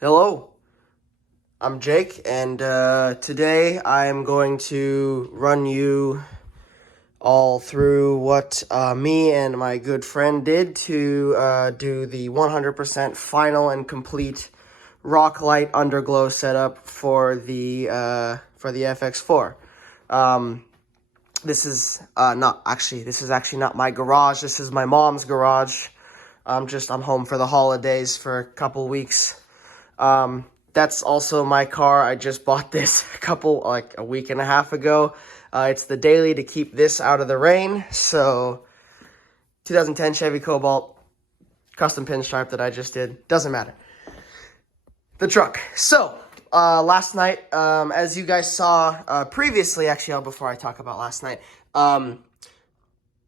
Hello, I'm Jake, and today I'm going to run you all through what me and my good friend did to do the 100% final and complete rock light underglow setup for the FX4. This is actually not my garage. This is my mom's garage. I'm home for the holidays for a couple weeks. That's also my car. I just bought this a week and a half ago. It's the daily to keep this out of the rain. So, 2010 Chevy Cobalt, custom pinstripe that I just did. Doesn't matter. The truck. So, last night, as you guys saw previously, before I talk about last night,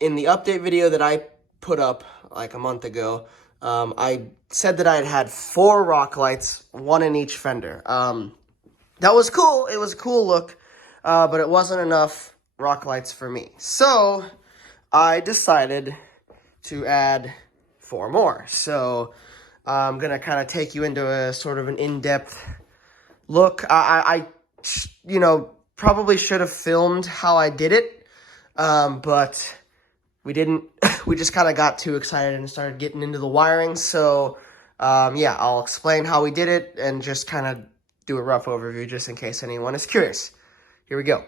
in the update video that I put up like a month ago, I said that I had 4 rock lights, 1 in each fender. That was cool. It was a cool look, but it wasn't enough rock lights for me. So I decided to add 4 more. So I'm going to kind of take you into a sort of an in-depth look. I probably should have filmed how I did it, but we didn't. We just kind of got too excited and started getting into the wiring. So, yeah, I'll explain how we did it and just kind of do a rough overview just in case anyone is curious. Here we go.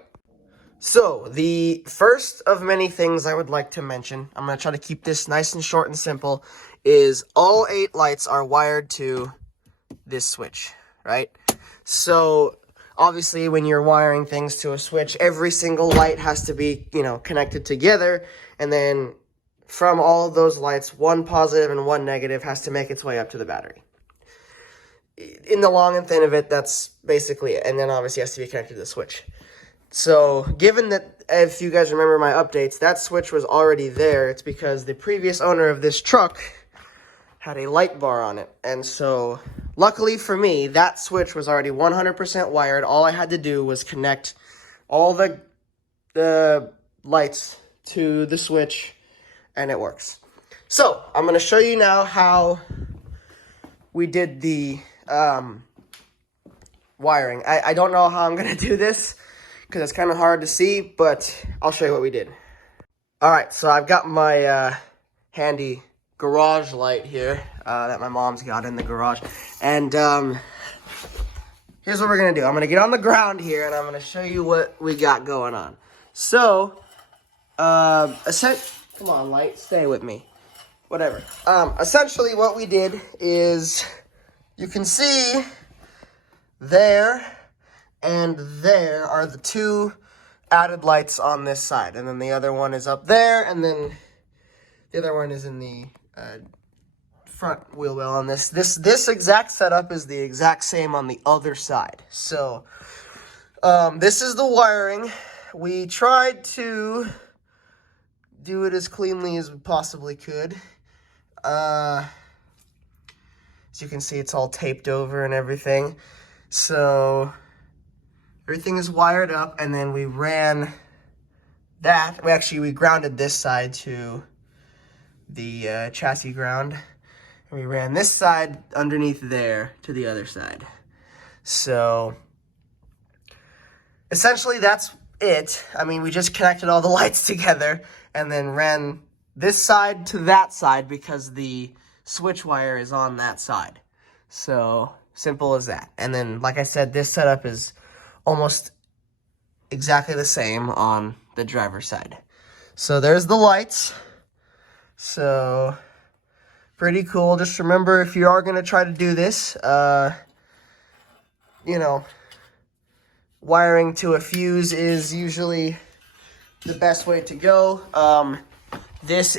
So, the first of many things I would like to mention, I'm going to try to keep this nice and short and simple, is all 8 lights are wired to this switch, right? So, obviously, when you're wiring things to a switch, every single light has to be, connected together, and then from all of those lights, 1 positive and 1 negative has to make its way up to the battery. In the long and thin of it, that's basically it. And then obviously it has to be connected to the switch. So given that, if you guys remember my updates, that switch was already there, it's because the previous owner of this truck had a light bar on it. And so luckily for me, that switch was already 100% wired. All I had to do was connect all the lights to the switch, and it works. So, I'm going to show you now how we did the wiring. I don't know how I'm going to do this, because it's kind of hard to see, but I'll show you what we did. Alright, so I've got my handy garage light here that my mom's got in the garage. And here's what we're going to do. I'm going to get on the ground here, and I'm going to show you what we got going on. So, come on, light, stay with me. Whatever. Essentially what we did is, you can see there and there are the 2 added lights on this side. And then the other one is up there, and then the other one is in the front wheel well on this. This exact setup is the exact same on the other side. So, this is the wiring. We tried to do it as cleanly as we possibly could. As you can see, it's all taped over and everything. So everything is wired up, and then we ran that. We grounded this side to the chassis ground, and we ran this side underneath there to the other side. So essentially that's it. I mean, we just connected all the lights together and then ran this side to that side because the switch wire is on that side. So, simple as that. And then, like I said, this setup is almost exactly the same on the driver's side. So, there's the lights. So, pretty cool. Just remember, if you are going to try to do this, wiring to a fuse is usually the best way to go. This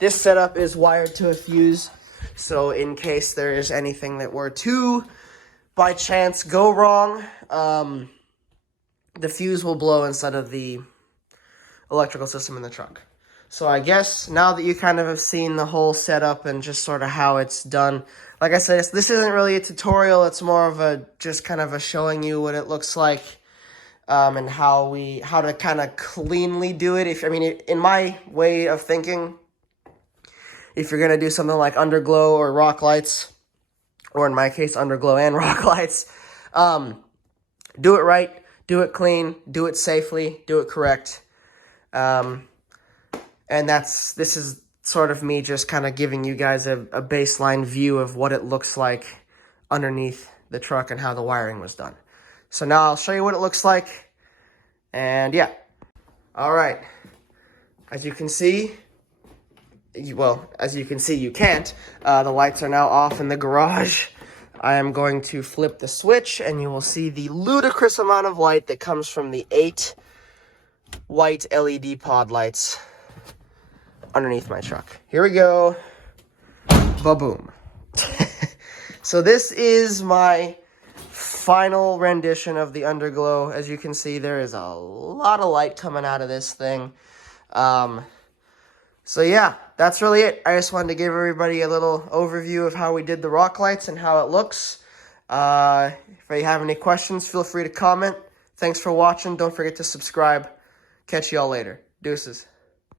setup is wired to a fuse, so in case there is anything that were to, by chance, go wrong, the fuse will blow instead of the electrical system in the truck. So I guess now that you kind of have seen the whole setup and just sort of how it's done, like I said, this isn't really a tutorial. It's more of just kind of a showing you what it looks like. And how to kind of cleanly do it. In my way of thinking, if you're going to do something like Underglow or rock lights, or in my case, Underglow and rock lights. Do it right, do it clean, do it safely, do it correct. And this is sort of me just kind of giving you guys a baseline view of what it looks like underneath the truck and how the wiring was done. So now I'll show you what it looks like, and yeah. All right, as you can see, you can't. The lights are now off in the garage. I am going to flip the switch, and you will see the ludicrous amount of light that comes from the 8 white LED pod lights underneath my truck. Here we go. Ba-boom. So this is my final rendition of the Underglow. As you can see, there is a lot of light coming out of this thing. So yeah, that's really it. I just wanted to give everybody a little overview of how we did the rock lights and how it looks. If you have any questions, feel free to comment. Thanks for watching. Don't forget to subscribe. Catch y'all later. Deuces.